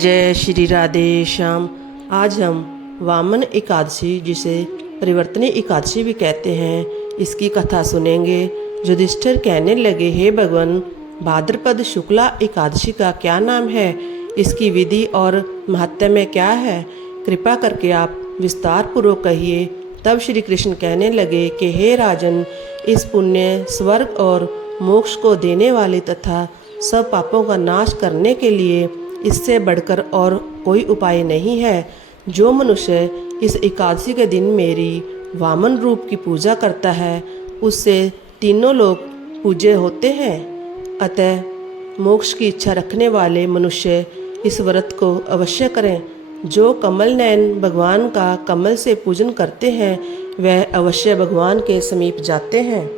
जय श्री राधे श्याम। आज हम वामन एकादशी, जिसे परिवर्तनी एकादशी भी कहते हैं, इसकी कथा सुनेंगे। युधिष्ठिर कहने लगे, हे भगवान, भाद्रपद शुक्ला एकादशी का क्या नाम है? इसकी विधि और महत्व क्या है? कृपा करके आप विस्तार पूर्वक कहिए। तब श्री कृष्ण कहने लगे कि हे राजन, इस पुण्य, स्वर्ग और मोक्ष को देने वाले तथा सब पापों का नाश करने के लिए इससे बढ़कर और कोई उपाय नहीं है। जो मनुष्य इस एकादशी के दिन मेरी वामन रूप की पूजा करता है, उससे तीनों लोग पूज्य होते हैं। अतः मोक्ष की इच्छा रखने वाले मनुष्य इस व्रत को अवश्य करें। जो कमल नयन भगवान का कमल से पूजन करते हैं, वह अवश्य भगवान के समीप जाते हैं।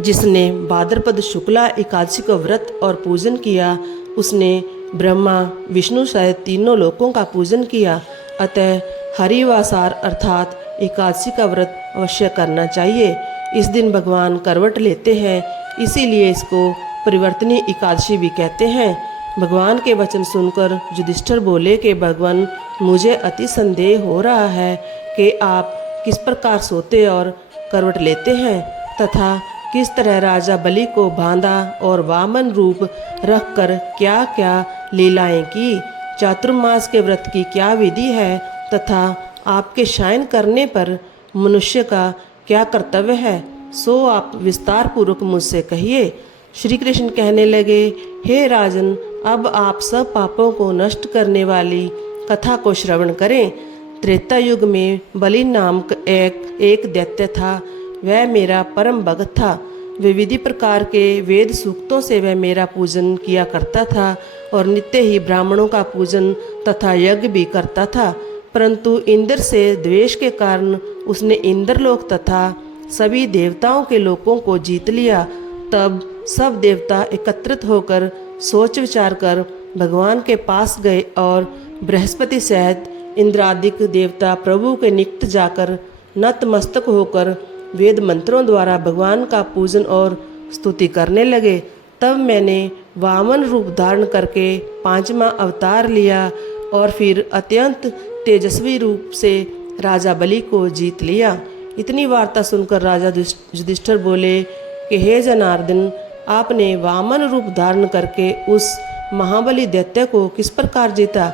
जिसने भाद्रपद शुक्ला एकादशी का व्रत और पूजन किया, उसने ब्रह्मा, विष्णु सहित तीनों लोकों का पूजन किया। अतः हरिवासार अर्थात एकादशी का व्रत अवश्य करना चाहिए। इस दिन भगवान करवट लेते हैं, इसीलिए इसको परिवर्तनी एकादशी भी कहते हैं। भगवान के वचन सुनकर युधिष्ठिर बोले कि भगवान, मुझे अति संदेह हो रहा है कि आप किस प्रकार सोते और करवट लेते हैं, तथा किस तरह राजा बलि को बांधा और वामन रूप रखकर क्या क्या लीलाएं की। चातुर्मास के व्रत की क्या विधि है, तथा आपके शयन करने पर मनुष्य का क्या कर्तव्य है, सो आप विस्तार पूर्वक मुझसे कहिए। श्री कृष्ण कहने लगे, हे राजन, अब आप सब पापों को नष्ट करने वाली कथा को श्रवण करें। त्रेता युग में बलि नामक एक दैत्य था। वह मेरा परम भगत था। विविध प्रकार के वेद सूक्तों से वह मेरा पूजन किया करता था और नित्य ही ब्राह्मणों का पूजन तथा यज्ञ भी करता था। परंतु इंद्र से द्वेष के कारण उसने इंद्रलोक तथा सभी देवताओं के लोकों को जीत लिया। तब सब देवता एकत्रित होकर सोच विचार कर भगवान के पास गए और बृहस्पति सहित इंद्रादिक देवता प्रभु के निकट जाकर नतमस्तक होकर वेद मंत्रों द्वारा भगवान का पूजन और स्तुति करने लगे। तब मैंने वामन रूप धारण करके 5वां अवतार लिया और फिर अत्यंत तेजस्वी रूप से राजा बलि को जीत लिया। इतनी वार्ता सुनकर राजा युधिष्ठिर बोले कि हे जनार्दन, आपने वामन रूप धारण करके उस महाबली दैत्य को किस प्रकार जीता?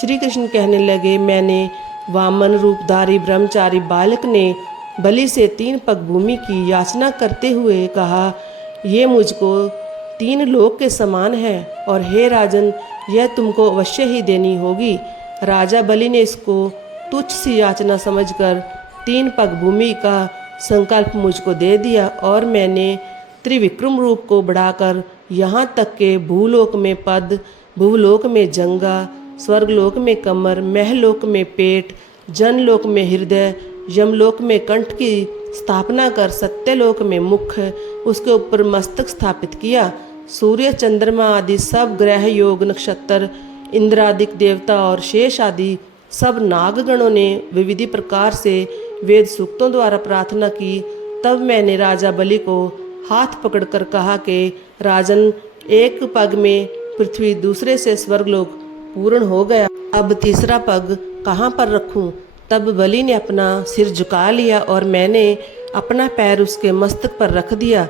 श्री कृष्ण कहने लगे, मैंने वामन रूपधारी ब्रह्मचारी बालक ने बलि से 3 पग भूमि की याचना करते हुए कहा, ये मुझको 3 लोक के समान है और हे राजन, यह तुमको अवश्य ही देनी होगी। राजा बलि ने इसको तुच्छ सी याचना समझकर 3 पग भूमि का संकल्प मुझको दे दिया और मैंने त्रिविक्रम रूप को बढ़ाकर यहाँ तक के भूलोक में पद, भूलोक में जंगा, स्वर्गलोक में कमर, महलोक में पेट, जनलोक में हृदय, यमलोक में कंठ की स्थापना कर सत्यलोक में मुख, उसके ऊपर मस्तक स्थापित किया। सूर्य, चंद्रमा आदि सब ग्रह, योग, नक्षत्र, इंद्रादिक देवता और शेष आदि सब नागगणों ने विविध प्रकार से वेद सूक्तों द्वारा प्रार्थना की। तब मैंने राजा बलि को हाथ पकड़कर कहा कि राजन, एक पग में पृथ्वी, दूसरे से स्वर्गलोक पूर्ण हो गया, अब तीसरा पग कहाँ पर रखूं? तब बलि ने अपना सिर झुका लिया और मैंने अपना पैर उसके मस्तक पर रख दिया,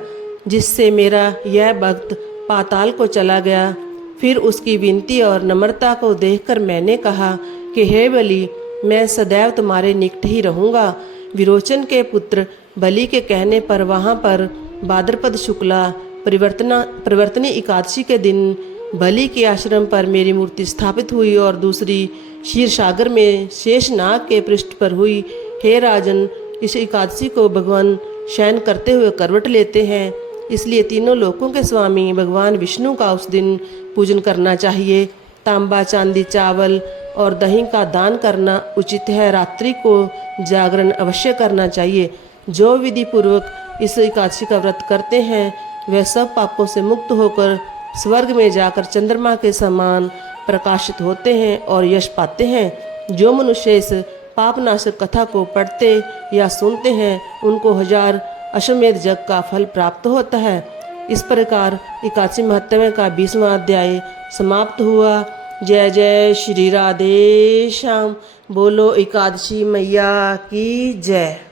जिससे मेरा यह भक्त पाताल को चला गया। फिर उसकी विनती और नम्रता को देखकर मैंने कहा कि हे बलि, मैं सदैव तुम्हारे निकट ही रहूँगा। विरोचन के पुत्र बलि के कहने पर वहाँ पर भाद्रपद शुक्ला परिवर्तनी एकादशी के दिन बलि के आश्रम पर मेरी मूर्ति स्थापित हुई और दूसरी क्षीर सागर में शेषनाग के पृष्ठ पर हुई। हे राजन, इस एकादशी को भगवान शयन करते हुए करवट लेते हैं, इसलिए तीनों लोकों के स्वामी भगवान विष्णु का उस दिन पूजन करना चाहिए। तांबा, चांदी, चावल और दही का दान करना उचित है। रात्रि को जागरण अवश्य करना चाहिए। जो विधि पूर्वक इस एकादशी का व्रत करते हैं, वह सब पापों से मुक्त होकर स्वर्ग में जाकर चंद्रमा के समान प्रकाशित होते हैं और यश पाते हैं। जो मनुष्य इस पापनाशक कथा को पढ़ते या सुनते हैं, उनको 1000 अश्वमेध यज्ञ का फल प्राप्त होता है। इस प्रकार एकादशी महत्व का 20वां अध्याय समाप्त हुआ। जय जय श्री राधे श्याम। बोलो एकादशी मैया की जय।